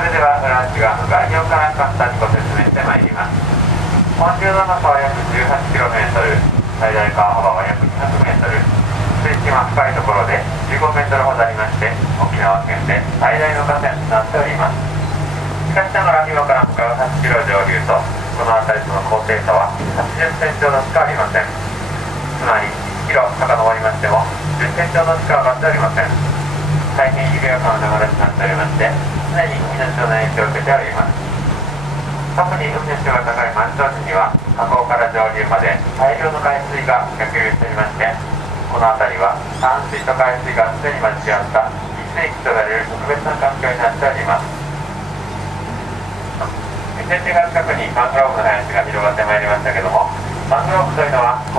それでは浦安川の概要から簡単にご説明してまいります。本州の中は約 18km、最大川幅は約 200m、水深は深いところで 15m ほどありまして、沖縄県で最大の河川となっております。しかしながら今から向かう8キロ上流とこの辺りとの高低差は80センチほどしかありません。つまり1キロ遡りましても10センチほどしか上がっておりません。大変緩やかな流れとなっておりまして、常に海の潮の影響を受けております。特に海の潮が高い満潮時には河口から上流まで大量の海水が逆流しておりまして、この辺りは淡水と海水が常に混じり合った一世紀と言われる特別な環境になっております。先手が近くにマングローブの林が広がってまいりましたけども、マングローブというのは